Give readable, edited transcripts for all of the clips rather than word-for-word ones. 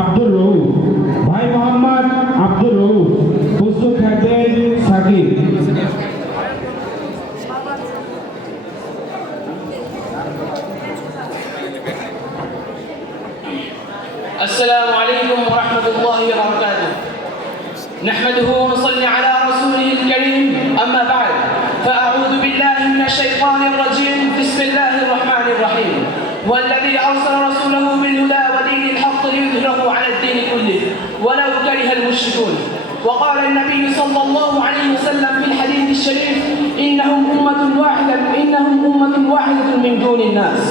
আব্দুর রউফ ভাই মোহাম্মদ আব্দুর রউফ প্রস্তুত থাকবেন সাকিব। السلام عليكم ورحمة الله وبركاته. نحمده ونصلي على رسوله الكريم. أما بعد فأعوذ بالله من الشيطان الرجيم. بسم الله الرحمن الرحيم. والذي أرسل رسوله بالهدى ودين الحق ليظهره على الدين كله ولو كره المشركون. وقال النبي صلى الله عليه وسلم في الحديث الشريف: إنهم أمة واحدة من دون الناس.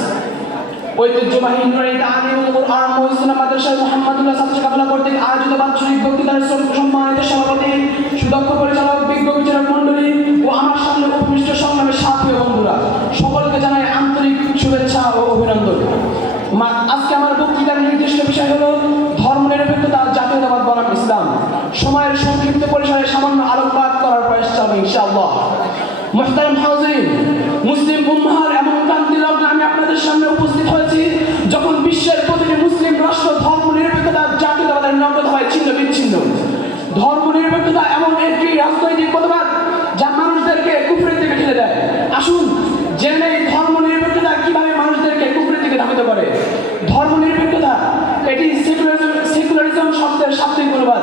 ঐতিহ্যবাহী নুরানি তালিমুল কুরআন ও ইসলাম মাদ্রাসা মুহাম্মদুল্লাহ ছাত্র কাফেলা কর্তৃক আয়োজিত বাৎসরিক বক্তৃতার সম্মানিত সভাপতি, সুদক্ষ পরিচালক, বিজ্ঞ বিচারক মণ্ডলী ও আমার সামনে উপবিষ্ট সংগ্রামী সাথী ও বন্ধুরা, সকলকে জানাই আন্তরিক শুভেচ্ছা ও অভিনন্দন। আজকে আমার বক্তৃতার নির্দিষ্ট বিষয় হলো ধর্মনিরপেক্ষতা, জাতীয়তাবাদ বনাম ইসলাম। সময়ের সংক্ষিপ্ত পরিসরে সামান্য আলোকপাত করার প্রয়াস চালাবো ইনশাআল্লাহ। মুহতারাম হাজিরিন, মুসলিম উম্মাহর এমন ক্রান্তি লগ্নে আমি আপনাদের সামনে উপস্থিত হয়েছি যখন বিশ্বের প্রতিটি মুসলিম রাষ্ট্র ধর্মনিরপেক্ষতা, জাতীয়তাবাদের নগদ হয় ছিন্ন বিচ্ছিন্ন। ধর্মনিরপেক্ষতা এমন একটি রাজনৈতিক মতবাদ যা মানুষদেরকে কুফরের দিকে ঠেলে দেয়। আসুন জেনে নেই ধর্মনিরপেক্ষতা কিভাবে মানুষদেরকে কুফরের দিকে ধাবিত করে। ধর্মনিরপেক্ষতা এটি সেকুলারিজম শব্দের শাব্দিক অনুবাদ।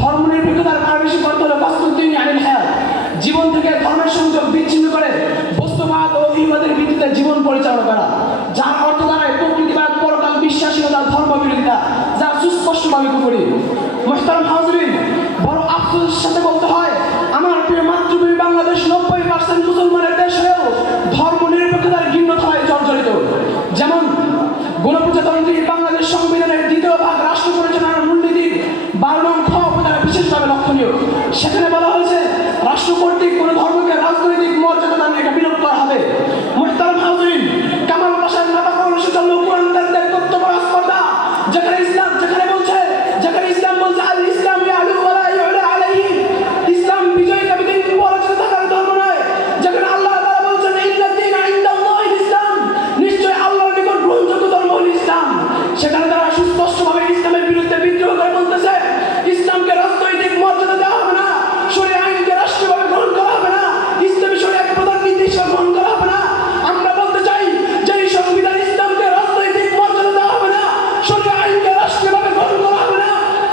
ধর্মনিরপেক্ষতার পারিভাষিক অর্থ হলো বাস্তুদ্দিন আনিল হায়াত, জীবন থেকে ধর্মের সংযোগ বিচ্ছিন্ন করে বস্তুবাদ ও ইবাদের ভিত্তিতে জীবন পরিচালনা করা, যার অর্থ দাঁড়ায় প্রকৃতিবাদ, পরকাল বিশ্বাসীতা, ধর্ম বিরোধিতা, যা সুস্পষ্টভাবে কুফরি। মুহতারাম হাজিরিন, বড় আফসোসের সাথে বলতে হয়, আমার প্রিয় মাতৃভূমি বাংলাদেশ 90% মুসলমানের দেশ হয়েও ধর্ম নিরপেক্ষতার ঘৃণ্যতায় জর্জরিত। যেমন গণপ্রজাতন্ত্রী বাংলাদেশ সংবিধানের 2য় ভাগ রাষ্ট্র পরিচালনার মূলনীতি 12 নং খ দ্বারা বিশেষভাবে লক্ষণীয়। সেখানে বলা হয়েছে রাষ্ট্র কর্তৃক কোন ধর্মকে রাজনৈতিক মর্যাদা দান এটা বিলোপ করা হবে। মুহতারাম হাজিরিন, কামাল পাশার নাটক অনুষ্ঠিত কোরআনের কর্তব্য স্পর্ধা, যেখানে ইসলাম বলছে আল ইসলাম ইয়ালু ওয়ালা ইউলা আলাইহি, ইসলাম বিজয়ী কবিদিন পরাজিত থাকার ধর্ম নয়। যেখানে আল্লাহ তাআলা বলছেন ইন্নাদ-দীনা ইনদাল্লাহিল ইসলাম, নিশ্চয় আল্লাহর নিকট গ্রহণযোগ্য ধর্ম হলো ইসলাম। সেখানে তারা সুস্পষ্টভাবে ইসলামের বিরুদ্ধে বিদ্রোহ করে বলতেছে ইসলামকে রাজনৈতিক মর্যাদা দেওয়া হবে না, শরীয়ত আইনকে রাষ্ট্রীয়ভাবে গ্রহণ করা হবে না, ইসলামী শরীয়ত প্রধান নীতি হিসেবে গ্রহণ করা হবে না। আমরা বলতে চাই যে এই সংবিধান ইসলামকে রাজনৈতিক মর্যাদা দেওয়া হবে না, শরীয়ত আইনকে রাষ্ট্রীয়ভাবে গ্রহণ করা হবে না,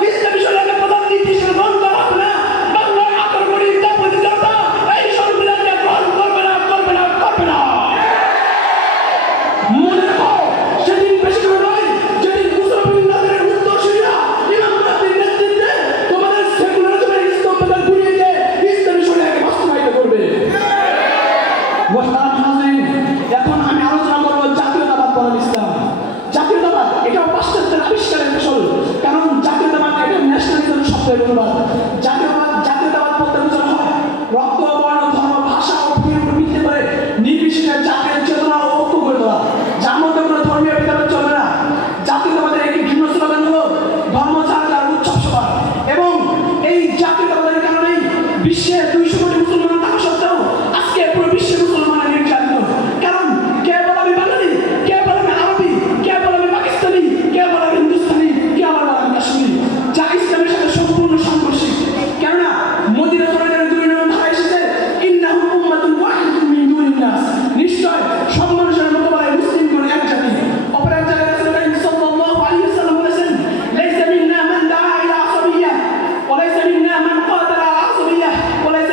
ইসলামী শরীয়তকে প্রধান নীতি হিসেবে গ্রহণ করা হবে না। বাংলার আক্রমণী দাপতি জনতা এই সংবিধানকে গ্রহণ করবে না। মনে রাখো, সেদিন বেশি করে নয়, যেদিন মুসলমানদের উত্তরসূরিরা ইমাম মাহদির নেতৃত্বে তোমাদের সেকুলারিজমের স্তম্ভকে গুড়িয়ে দিয়ে ইসলামী শরীয়তকে বাস্তবায়িত করবে। মুহতারাম হাজিরিন, এখন আমি আলোচনা করব জাতীয়তাবাদ বনাম ইসলাম। জাতীয়তাবাদ এটা পাশ্চাত্যের আবিষ্কারের ফসল, কারণ জাতীয়তাবাদ এটা ন্যাশনালিজম শব্দের অনুবাদ। জাতীয়তাবাদ বলতে বোঝানো হয় রক্ত, বর্ণ, ধর্ম, ভাষা ও ভূমির উপর ভিত্তি করে নির্বিশেষে জাতীয় চেতনা ও ঐক্য গড়ে তোলা, যার মধ্যে কোনো ধর্মীয় ভেদাভেদ চলে না। জাতীয়তাবাদের একটি ভিন্ন স্লোগান হলো ধর্ম ছাড়া উৎসব সভা। এবং এই জাতীয়তাবাদের কারণেই বিশ্বে 200 কোটি মুসলমান থাকা সত্ত্বেও আজকে পুরো বিশ্বে মুসলমানের নির্যাতিত। কারণ কে বলে আমি বাঙালি, কে বলে আমি আরবি, কে বলে আমি পাকিস্তানি, কে বলে আমি হিন্দুস্তানি, কে আবার বলে আমি কাশ্মীরি, যা ইসলামের সাথে সম্পূর্ণ সাংঘর্ষিক। কেননা মদিনা শরীফের 2 নং ধারায় এসেছে ইন্নাহুম উম্মাতুন ওয়াহিদাতুন মিন দুনিন নাস, নিশ্চয় সব মানুষের মোকাবেলায় মুসলিমগণ এক জাতি। অপর এক জায়গায় রাসূল সাল্লাল্লাহু আলাইহি ওয়াসাল্লাম বলেছেন লাইসা মিন্না মান দাআ ইলা আসাবিয়্যাহ ওয়া লাইসা মিন্না মান ক্বাতালা আলা আসাবিয়্যাহ ওয়া লাইসা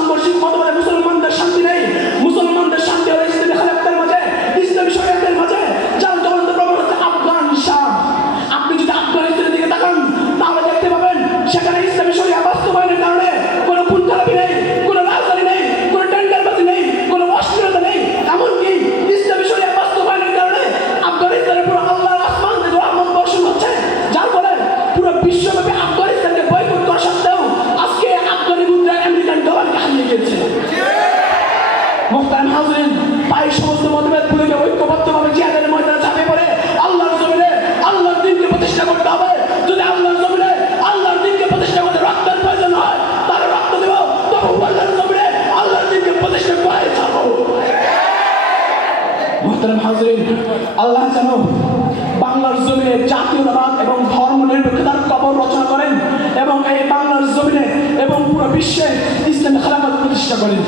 সাংঘর্ষিক মতবাদে মুসলমানদের শান্তি নেই। মুসলমানদের শান্তি হলো ইসলামী খেলাফতের মাঝে, ইসলামী শরিয়াতের মাঝে, যার জ্বলন্ত প্রমাণ হচ্ছে আফগানিস্তান। আপনি যদি আফগানিস্তানের দিকে তাকান তাহলে দেখতে পাবেন সেখানে ইসলামী শরিয়া বাস্তবায়নের কারণে কোনো খুনখারাপি নেই, কোনো রাজধানী নেই, কোনো টেন্ডারবাজি নেই, কোনো অশ্লীলতা নেই। এমনকি ইসলামী শরিয়া বাস্তবায়নের কারণে আফগানিস্তানের পুরো আল্লাহর আসমান থেকে রহমত বর্ষণ হচ্ছে, যার ফলে পুরো বিশ্বব্যাপী আফগানিস্তানকে বয়কট করা সত্ত্বেও আজকে আফগানি মুদ্রা আমেরিকান ডলারকে হারিয়ে গেছে। মোহতারাম হাজরিন, তাই সমস্ত মতভেদ ভুলে গিয়ে ঐক্যবদ্ধভাবে জিহাদের ময়দানে ঝাঁপিয়ে পড়ে আল্লাহর জমিনে আল্লাহর দ্বীনকে প্রতিষ্ঠা করতে হবে। যদি আল্লাহর জমিনে আল্লাহর দ্বীনকে প্রতিষ্ঠা করতে রক্তের প্রয়োজন হয় তাহলে রক্ত দেব, তবু আল্লাহর জমিনে আল্লাহর দ্বীনকে প্রতিষ্ঠা করে যাবো। মোহতারাম হাজরিন, আল্লাহ যেন বাংলার জমিনে জাতীয়তাবাদ এবং ধর্ম নিরপেক্ষতার কবর রচনা করেন এবং এই বাংলার জমিনে এবং পুরো বিশ্বে ইসলামী খেলাফত প্রতিষ্ঠা করেন।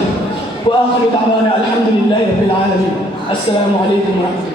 وآخر دعوانا الحمد لله رب العالمين. السلام عليكم ورحمة الله.